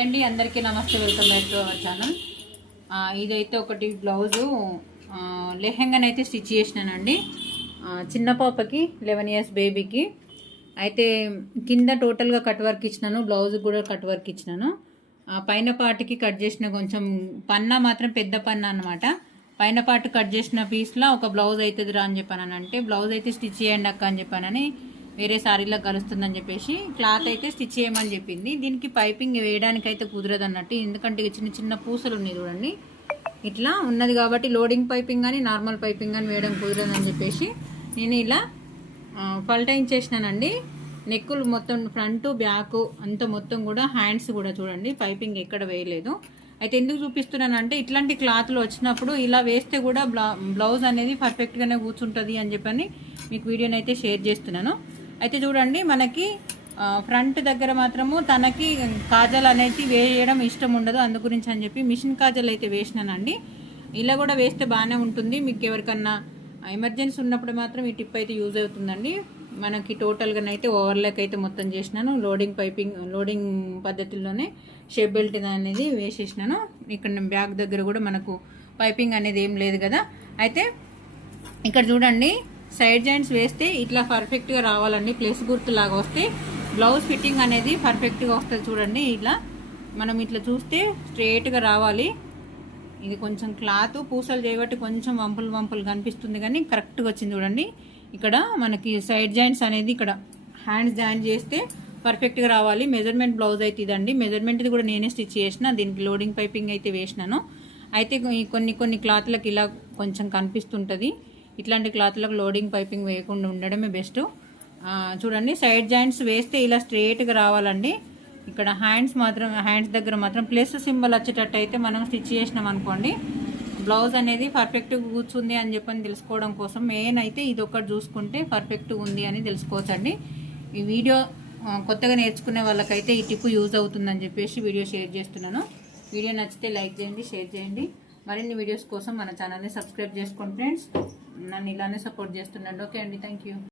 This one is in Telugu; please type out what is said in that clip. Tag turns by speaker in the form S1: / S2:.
S1: అండి అందరికీ నమస్తే welcome back to our channel. ఇదైతే ఒకటి బ్లౌజు. లెహెంగానైతే స్టిచ్ చేసినానండి. చిన్న పాపకి లెవెన్ ఇయర్స్ బేబీకి. అయితే కింద టోటల్గా కట్ వర్క్ ఇచ్చినాను బ్లౌజ్ కూడా కట్ వర్క్ ఇచ్చినాను. పైన పాటికి కట్ చేసిన కొంచెం పన్నా మాత్రం పెద్ద పన్నా అనమాట పైన పాటు కట్ చేసిన పీస్లో ఒక బ్లౌజ్ అవుతుంది రా అని చెప్పానంటే బ్లౌజ్ అయితే స్టిచ్ చేయండి అక్క అని చెప్పానని వేరే శారీలో కలుస్తుందని చెప్పేసి క్లాత్ అయితే స్టిచ్ చేయమని చెప్పింది. దీనికి పైపింగ్ వేయడానికి అయితే కుదరదు అన్నట్టు ఎందుకంటే చిన్న చిన్న పూసలు ఉన్నాయి చూడండి. ఇట్లా ఉన్నది కాబట్టి లోడింగ్ పైపింగ్ కానీ నార్మల్ పైపింగ్ కానీ వేయడం కుదరదు అని చెప్పేసి నేను ఇలా ఫల్టైన్ చేసినానండి నెక్కులు మొత్తం ఫ్రంట్ బ్యాక్ అంత మొత్తం కూడా హ్యాండ్స్ కూడా చూడండి. పైపింగ్ ఎక్కడ వేయలేదు. అయితే ఎందుకు చూపిస్తున్నానంటే ఇట్లాంటి క్లాత్లు వచ్చినప్పుడు ఇలా వేస్తే కూడా బ్లౌజ్ అనేది పర్ఫెక్ట్గానే కూర్చుంటుంది అని చెప్పని మీకు వీడియోని అయితే షేర్ చేస్తున్నాను. అయితే చూడండి మనకి ఫ్రంట్ దగ్గర మాత్రము తనకి కాజల్ అనేది వేయడం ఇష్టం ఉండదు అందు గురించి అని చెప్పి మిషన్ కాజల్ అయితే వేసినానండి. ఇలా కూడా వేస్తే బాగానే ఉంటుంది. మీకు ఎవరికన్నా ఎమర్జెన్సీ ఉన్నప్పుడు మాత్రం ఈ టిప్ అయితే యూజ్ అవుతుందండి. మనకి టోటల్గా అయితే ఓవర్లాక్ అయితే మొత్తం చేసినాను. లోడింగ్ పైపింగ్ లోడింగ్ పద్ధతిలోనే షేప్ బెల్ట్ అనేది వేసేసినాను. ఇక్కడ బ్యాగ్ దగ్గర కూడా మనకు పైపింగ్ అనేది ఏం లేదు కదా. అయితే ఇక్కడ చూడండి సైడ్ జాయింట్స్ వేస్తే ఇట్లా పర్ఫెక్ట్గా రావాలండి. ప్లేస్ గుర్తులాగా వస్తే బ్లౌజ్ ఫిట్టింగ్ అనేది పర్ఫెక్ట్గా వస్తుంది చూడండి ఇట్లా. మనం ఇట్లా చూస్తే స్ట్రేట్గా రావాలి. ఇది కొంచెం క్లాత్ పూసలు చేయబట్టి కొంచెం వంపులు వంపులు కనిపిస్తుంది కానీ కరెక్ట్గా వచ్చింది చూడండి. ఇక్కడ మనకి సైడ్ జాయింట్స్ అనేది ఇక్కడ హ్యాండ్స్ జాయిన్ చేస్తే పర్ఫెక్ట్గా రావాలి. మెజర్మెంట్ బ్లౌజ్ అయితే ఇదండి. మెజర్మెంట్ది కూడా నేనే స్టిచ్ చేసిన. దీనికి లోడింగ్ పైపింగ్ అయితే వేసినాను. అయితే కొన్ని కొన్ని క్లాత్లకు ఇలా కొంచెం కనిపిస్తుంటుంది. ఇట్లాంటి క్లాత్లకు లోడింగ్ పైపింగ్ వేయకుండా ఉండడమే బెస్ట్. చూడండి సైడ్ జాయింట్స్ వేస్తే ఇలా స్ట్రేట్గా రావాలండి. ఇక్కడ హ్యాండ్స్ మాత్రం హ్యాండ్స్ దగ్గర మాత్రం ప్లస్ సింబల్ వచ్చేటట్టు అయితే మనం స్టిచ్ చేసినాం అనుకోండి బ్లౌజ్ అనేది పర్ఫెక్ట్గా కూర్చుంది అని చెప్పని తెలుసుకోవడం కోసం మెయిన్ అయితే ఇది ఒకటి చూసుకుంటే పర్ఫెక్ట్గా ఉంది అని తెలుసుకోవచ్చండి. ఈ వీడియో కొత్తగా నేర్చుకునే వాళ్ళకైతే ఈ టిప్ యూజ్ అవుతుందని చెప్పేసి వీడియో షేర్ చేస్తున్నాను. వీడియో నచ్చితే లైక్ చేయండి షేర్ చేయండి. మరిన్ని వీడియోస్ కోసం మన ఛానల్ని సబ్స్క్రైబ్ చేసుకోండి ఫ్రెండ్స్. నన్ను ఇలానే సపోర్ట్ చేస్తుండండి ఓకే అండి. Thank you.